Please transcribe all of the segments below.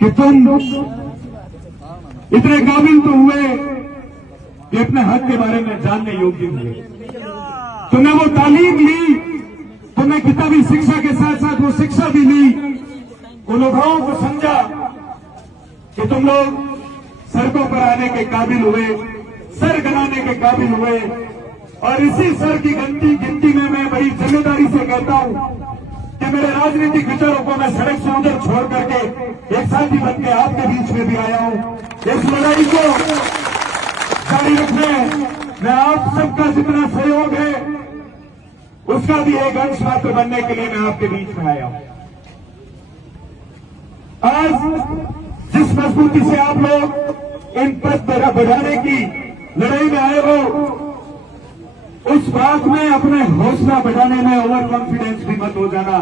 कि तुम इतने काबिल तो हुए कि अपने हक के बारे में जानने योग्य हुए। तुमने वो तालीम ली, तुमने किताबी शिक्षा के साथ साथ वो शिक्षा भी ली, उन अनुभवों को समझा कि तुम लोग सड़कों पर आने के काबिल हुए, सर गनाने के काबिल हुए। और इसी सर की गिनती में मैं बड़ी जिम्मेदारी से कहता हूं कि मेरे राजनीतिक विचारों को मैं सड़क से उधर छोड़ करके एक साथी बन के आपके बीच में भी आया हूं। इस लड़ाई को जारी रखने में आप सबका जितना सहयोग है उसका भी एक अंश मात्र बनने के लिए मैं आपके बीच में आया हूं। आज जिस मजबूती से आप लोग इन पद बढ़ाने की लड़ाई में आए हो, उस बात में अपने हौसला बढ़ाने में ओवर कॉन्फिडेंस भी मत हो जाना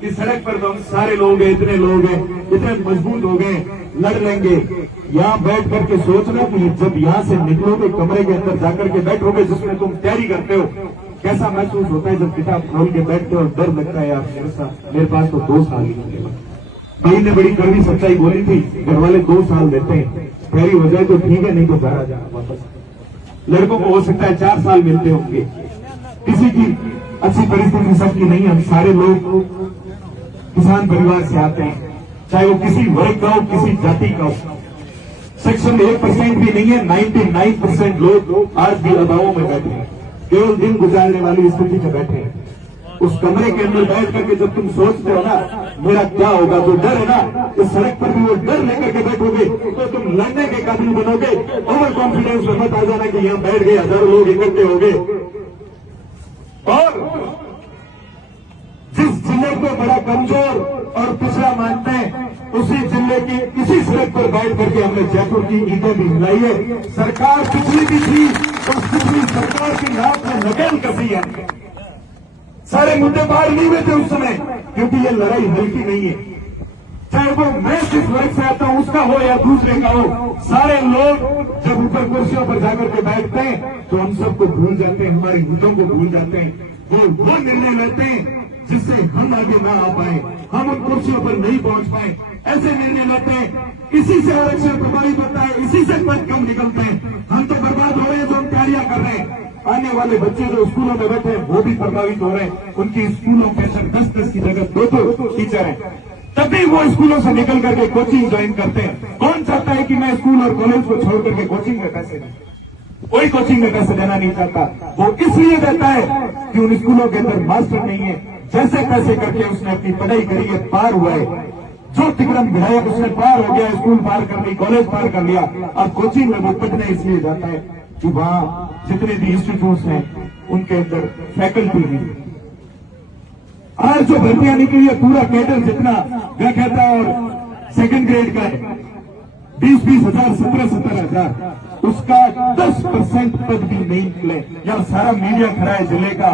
कि सड़क पर तो हम सारे लोग हैं, इतने लोग हैं, इतने मजबूत हो गए, लड़ लेंगे। यहां बैठ करके सोचना कि जब यहां से निकलोगे, कमरे के अंदर जाकर के बैठोगे जिसमें तुम तैयारी करते हो, कैसा महसूस होता है जब किताब खोल के बैठते हो। डर लगता है यार मेरे पास तो 2 साल ही मिलेगा। भाई ने बड़ी कड़वी सच्चाई बोली थी, घर वाले 2 साल देते हैं, तैयारी हो जाए तो ठीक है, नहीं तो घर आ जाना वापस। लड़कों को हो सकता है 4 साल मिलते होंगे। किसी की अच्छी परिस्थिति सबकी नहीं, हम सारे लोग किसान परिवार से आते हैं, चाहे वो किसी वर्ग का हो, किसी जाति का हो। सेक्शन 1% भी नहीं है, 99% लोग आज भी अभावों में बैठे हैं, केवल दिन गुजारने वाली स्थिति में बैठे हैं। उस कमरे के अंदर बैठ करके जब तुम सोचते हो ना मेरा क्या होगा, जो डर है ना, इस सड़क पर भी वो डर लेकर के बैठोगे तो तुम लड़ने के काबिल बनोगे। ओवर कॉन्फिडेंस में मत आ जाना कि यहां बैठ गए, हजारों लोग इकट्ठे हो गए। और जिस जिले को बड़ा कमजोर और पिछड़ा मानते हैं, उसी जिले की इसी सड़क पर बैठ करके हमने जयपुर की ईंटें भी हिलाई है। सरकार पिछली भी थी, उस पिछली सरकार की नाक में नकेल कसी है। सारे मुद्दे बाहर नहीं हुए थे उस समय, क्योंकि ये लड़ाई हल्की नहीं है। चाहे वो मैं जिस वर्ग से आता हूं उसका हो या दूसरे का हो, सारे लोग जब ऊपर कुर्सियों पर जाकर के बैठते हैं तो हम सबको भूल जाते हैं, हमारे मुद्दों को भूल जाते हैं। वो निर्णय लेते हैं जिससे हम आगे ना आ पाए, हम उन कुर्सियों पर नहीं पहुंच पाए। ऐसे निर्णय लेते हैं, इसी से आरक्षण प्रभावित होता है, इसी से पद कम निकलते हैं। हम तो बर्बाद हो रहे हैं जो हम तैयारियां कर रहे हैं। आने वाले बच्चे जो स्कूलों में बैठे हैं वो भी प्रभावित हो रहे हैं। उनकी स्कूलों के 10-10 की जगह 2 टीचर हैं, तभी वो स्कूलों से निकल करके कोचिंग ज्वाइन करते हैं। कौन चाहता है कि मैं स्कूल और कॉलेज को छोड़ करके कोचिंग में पैसे दें? कोई कोचिंग में पैसे देना नहीं चाहता। वो इसलिए देता है कि उन स्कूलों के अंदर मास्टर नहीं है। जैसे तैसे करके उसने अपनी पढ़ाई करी है, पार हुआ है, जो तिक्रम विधायक उसने पार हो गया, स्कूल पार कर ली, कॉलेज पार कर लिया। अब कोचिंग में वो पढ़ने इसलिए जाता है कि वहां जितने भी इंस्टीट्यूट हैं उनके अंदर फैकल्टी नहीं। आज जो भर्तियां निकली है, पूरा कैडर जितना व्याख्याता और सेकंड ग्रेड का है, 20-20 हजार, 17-17 हजार, उसका 10% पद भी नहीं निकले। यहां सारा मीडिया खड़ा है जिले का,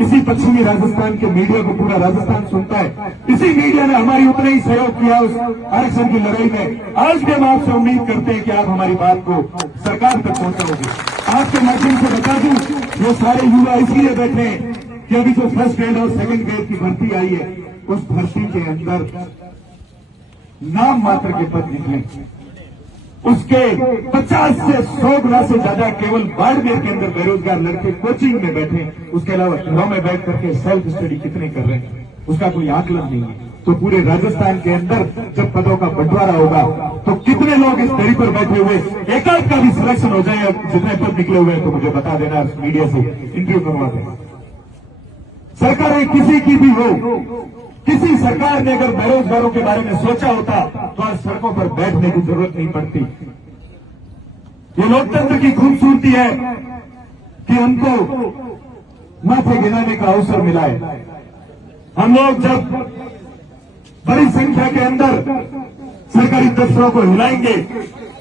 इसी पश्चिमी राजस्थान के मीडिया को पूरा राजस्थान सुनता है। इसी मीडिया ने हमारी उतना ही सहयोग किया उस आरक्षण की लड़ाई में। आज भी हम आपसे उम्मीद करते हैं कि आप हमारी बात को सरकार तक पहुंचाओगे। आपके माध्यम से बता दूं, वो सारे युवा इसलिए बैठे हैं कि अभी जो फर्स्ट ग्रेड और सेकंड ग्रेड की भर्ती आई है, उस भर्ती के अंदर नाम मात्र के पद निकले। उसके 50 से 100 गुना से ज्यादा केवल बाड़मेर के अंदर बेरोजगार लड़के कोचिंग में बैठे। उसके अलावा घरों में बैठ करके सेल्फ स्टडी कितने कर रहे हैं उसका कोई आकलन नहीं है। तो पूरे राजस्थान के अंदर जब पदों का बंटवारा होगा तो कितने लोग इस दरी पर बैठे हुए, एकाध का भी सिलेक्शन हो जाए, जितने पद निकले हुए हैं तो मुझे बता देना, मीडिया से इंटरव्यू करवा देना। सरकारें किसी की भी हो, किसी सरकार ने अगर बेरोजगारों के बारे में सोचा होता तो आज सड़कों पर बैठने की जरूरत नहीं पड़ती। ये लोकतंत्र की खूबसूरती है कि हमको माथे गिनाने का अवसर मिला है। हम लोग जब बड़ी संख्या के अंदर सरकारी दफ्तरों को हिलाएंगे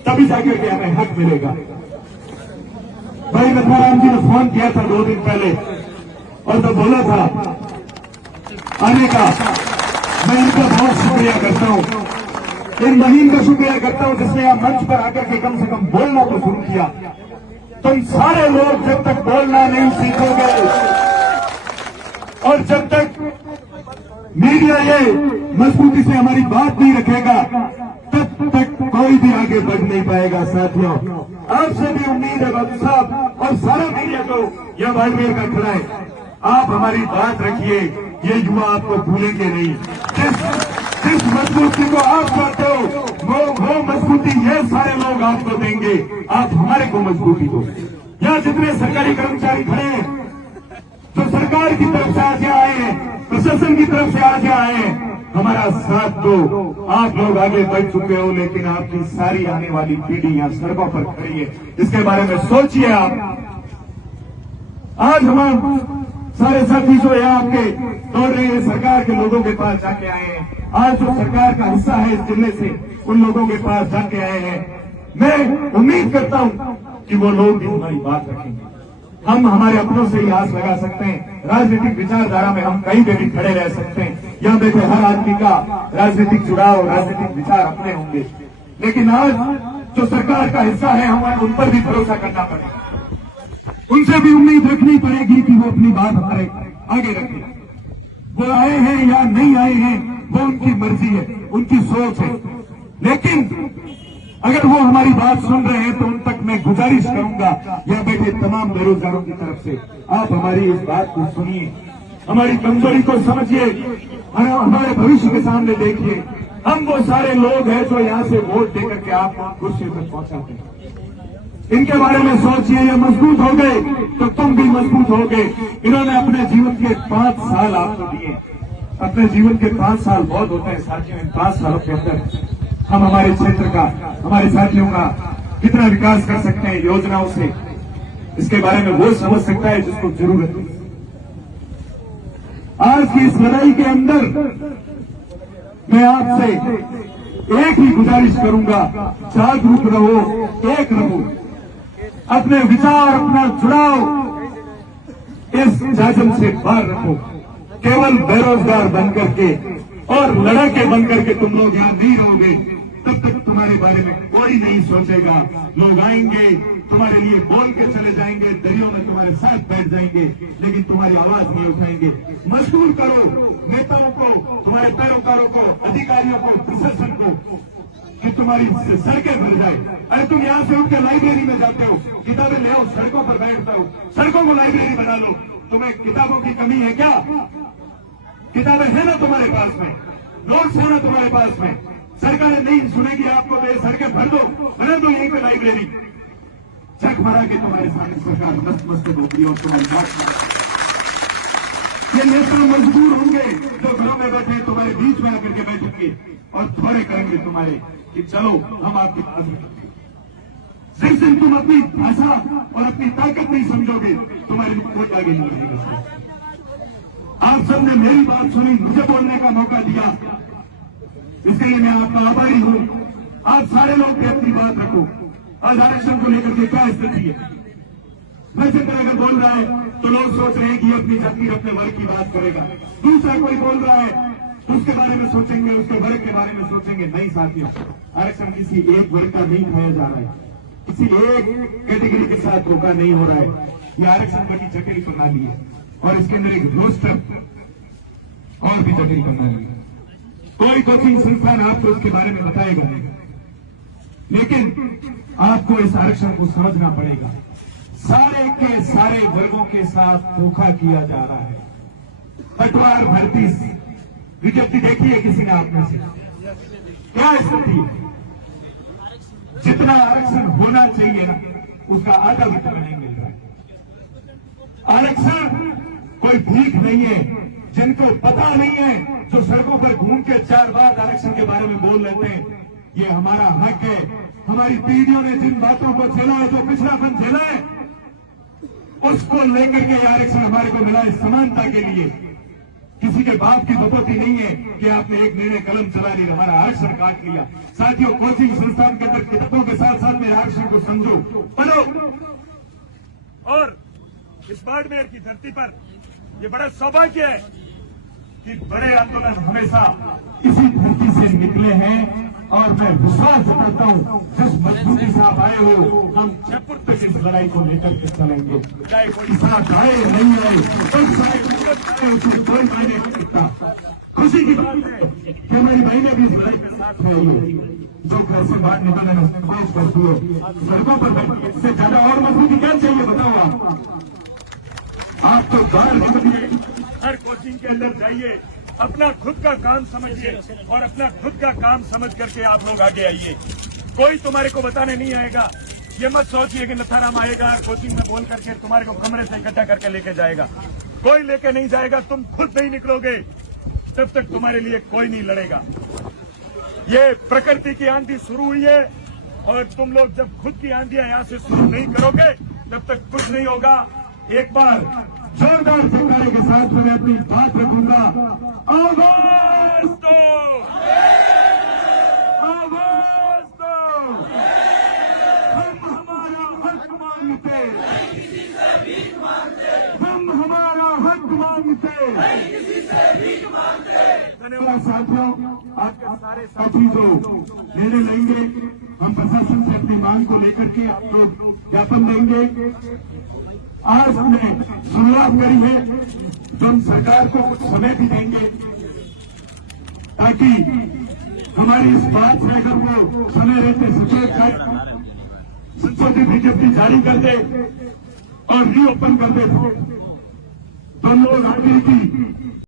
तभी जाकर के हमें हक मिलेगा। भाई लखनराम जी ने फोन किया था 2 दिन पहले और तो बोला था आने का। मैं इनका बहुत शुक्रिया करता हूं, इन महीन का शुक्रिया करता हूं जिसने यहां मंच पर आकर के कम से कम बोलना तो शुरू किया। तुम सारे लोग जब तक बोलना नहीं सीखोगे और जब तक मीडिया ये मजबूती से हमारी बात नहीं रखेगा कोई भी आगे बढ़ नहीं पाएगा। साथियों, आपसे भी उम्मीद है बाबू साहब और सारा मीडिया को यह बाड़मेर का खड़ा है, आप हमारी बात रखिए, ये युवा आपको भूलेंगे नहीं। जिस मजबूती को आप चाहते हो वो मजबूती ये सारे लोग आपको देंगे, आप हमारे को मजबूती दो। यहाँ जितने सरकारी कर्मचारी खड़े हैं, जो सरकार की तरफ से आज यहाँ आए हैं, प्रशासन की तरफ से आज यहाँ आए हैं, हमारा साथ दो। आप लोग आगे बढ़ चुके हो, लेकिन आपकी सारी आने वाली पीढ़ी यहाँ सड़कों पर खड़ी है, इसके बारे में सोचिए आप। आज हम सारे साथी जो यहाँ आपके दौड़ रहे हैं, सरकार के लोगों के पास जाके आए हैं। आज जो सरकार का हिस्सा है इस जिले से, उन लोगों के पास जाके आए हैं। मैं उम्मीद करता हूँ कि वो लोग भी हमारी बात रखेंगे। हम हमारे अपनों से ही आस लगा सकते हैं, राजनीतिक विचारधारा में हम कहीं पे भी खड़े रह सकते हैं। यहाँ बैठे हर आदमी का राजनीतिक जुड़ाव, राजनीतिक विचार अपने होंगे, लेकिन आज जो सरकार का हिस्सा है, हमें उन पर भी भरोसा करना पड़ेगा। उनसे भी उम्मीद रखनी पड़ेगी कि वो अपनी बात हमारे आगे रखें। वो आए हैं या नहीं आए हैं, वो उनकी मर्जी है, उनकी सोच है, लेकिन अगर वो हमारी बात सुन रहे हैं तो उन तक मैं गुजारिश करूंगा, यहाँ बैठे तमाम बेरोजगारों की तरफ से, आप हमारी इस बात को सुनिए, हमारी कमजोरी को समझिए, हमारे भविष्य के सामने देखिए। हम वो सारे लोग हैं जो यहाँ से वोट देकर के आपको कुर्सी तक पहुंचाते हैं। इनके बारे में सोचिए, ये मजबूत हो गए तो तुम भी मजबूत हो गए। इन्होंने अपने जीवन के 5 साल आपको दिए। अपने जीवन के 5 साल बहुत होते हैं साथियों। इन 5 सालों के अंदर हम हमारे क्षेत्र का, हमारे साथियों का कितना विकास कर सकते हैं योजनाओं से, इसके बारे में वो समझ सकता है जिसको जरूरत है। आज की इस लड़ाई के अंदर मैं आपसे एक ही गुजारिश करूंगा, जागरूक रहो, एक रहो, अपने विचार, अपना जुड़ाव इस जाजम से बाहर रखो। केवल बेरोजगार बनकर के और लड़के बनकर के तुम लोग यहाँ नहीं रहोगे, तब तक तुम्हारे बारे में कोई नहीं सोचेगा। लोग आएंगे, तुम्हारे लिए बोल के चले जाएंगे, दरियों में तुम्हारे साथ बैठ जाएंगे, लेकिन तुम्हारी आवाज नहीं उठाएंगे। मजबूर करो नेताओं को, तुम्हारे पैरोकारों को, अधिकारियों को, प्रशासन को, कि तुम्हारी सड़कें भर जाए। अरे तुम यहाँ से उठकर लाइब्रेरी में जाते हो, किताबें ले आओ, सड़कों पर बैठते हो, सड़कों को लाइब्रेरी बना लो। तुम्हें किताबों की कमी है क्या? किताबें है ना तुम्हारे पास में, नोट्स है ना तुम्हारे पास में। सरकारें नहीं सुनेगी आपको तो ये सड़कें भर दो, बना दो यहीं पे लाइब्रेरी। चक मारा के तुम्हारे सामने सरकार नतमस्तक होगी और तुम्हारी बात। ये नेता मजबूर होंगे जो घरों में बैठे तुम्हारे बीच में आकर के बैठेंगे और थोड़े करेंगे तुम्हारे कि चलो हम आपकी बात रखेंगे। जिस दिन तुम अपनी भाषा और अपनी ताकत नहीं समझोगे, तुम्हारे लिए कोई आगे नहीं बढ़ेगा। आप सबने मेरी बात सुनी, मुझे बोलने का मौका दिया, इसके लिए मैं आपका आभारी हूं। आप सारे लोग भी अपनी बात रखो। आज आरक्षण को लेकर के क्या स्थिति है? वैसे अगर बोल रहा है तो लोग सोच रहे हैं कि अपनी जाति, अपने वर्ग की बात करेगा। दूसरा कोई बोल रहा है उसके बारे में सोचेंगे, उसके वर्ग के बारे में सोचेंगे। नहीं साथियों, आरक्षण किसी एक वर्ग का नहीं खाया जा रहा है, किसी एक कैटेगरी के साथ धोखा नहीं हो रहा है। यह आरक्षण बड़ी जटिल प्रणाली है और इसके अंदर एक रोस्टर और भी जटिल प्रणाली है। कोई कोचिंग संस्थान आपको इसके बारे में बताएगा नहीं, लेकिन आपको इस आरक्षण को समझना पड़ेगा। सारे के सारे वर्गों के साथ धोखा किया जा रहा है। पटवार भर्ती विज्ञप्ति देखी है किसी ने आप में से? क्या स्थिति है? जितना आरक्षण होना चाहिए ना, उसका आधा भी नहीं मिल रहा है। आरक्षण कोई भीख नहीं है। जिनको पता नहीं है, जो सड़कों पर घूम के 4 बार आरक्षण के बारे में बोल लेते हैं, ये हमारा हक है। हमारी पीढ़ियों ने जिन बातों को झेला है, जो पिछड़ापन झेला है, उसको लेकर के आरक्षण हमारे को मिला है समानता के लिए। किसी के बाप की बपौती नहीं है कि आपने एक निर्णय कलम चला ली, हमारा आरक्षण काट लिया। साथियों, कोचिंग संस्थान के अंदर किताबों के साथ साथ में आरक्षण को समझो, पढ़ो। और इस बाड़मेर की धरती पर ये बड़ा सौभाग्य है कि बड़े आंदोलन हमेशा इसी धरती से निकले हैं। और मैं विश्वास करता हूं, जिस मजबूती से आप आए हो, हम जयपुर तक इस लड़ाई को लेकर के चलेंगे। चाहे कोई साथ आए नहीं आए, कोई मायने नहीं रखता। खुशी की बात है कि हमारी भाई ने भी इस लड़ाई में साथ आई है। जो घर से बाहर निकलने में संकोच करती है, सड़कों पर बैठी है, इससे ज्यादा और मजबूती क्या चाहिए बताओ आप तो बाहर निकलिए, हर कोचिंग के अंदर जाइए, अपना खुद का काम समझिए और अपना खुद का काम समझ करके आप लोग आगे आइए। कोई तुम्हारे को बताने नहीं आएगा। ये मत सोचिए कि नथाराम आएगा कोचिंग में बोल करके तुम्हारे को कमरे से इकट्ठा करके लेके जाएगा। कोई लेके नहीं जाएगा, तुम खुद नहीं निकलोगे तब तक तुम्हारे लिए कोई नहीं लड़ेगा। ये प्रकृति की आंधी शुरू हुई है और तुम लोग जब खुद की आंधियां यहां से शुरू नहीं करोगे तब तक कुछ नहीं होगा। एक बार जोरदार जयकारे के साथ मैं अपनी बात रखूंगा। आवाज दो, आवाज दो, हम हमारा हक मांगते, हम हमारा हक मांगते। धन्यवाद साथियों, आपके सारे साथी जो निर्णय लेंगे, हम प्रशासन से अपनी मांग को लेकर के आप लोग ज्ञापन देंगे। आज हमने शुरुआत करी है, तो हम सरकार को कुछ समय भी देंगे ताकि हमारी इस बात से अगर वो समय रहते सचेत कर संशोधित विज्ञप्ति जारी कर दे और रीओपन कर दे तो हम लोग आगे की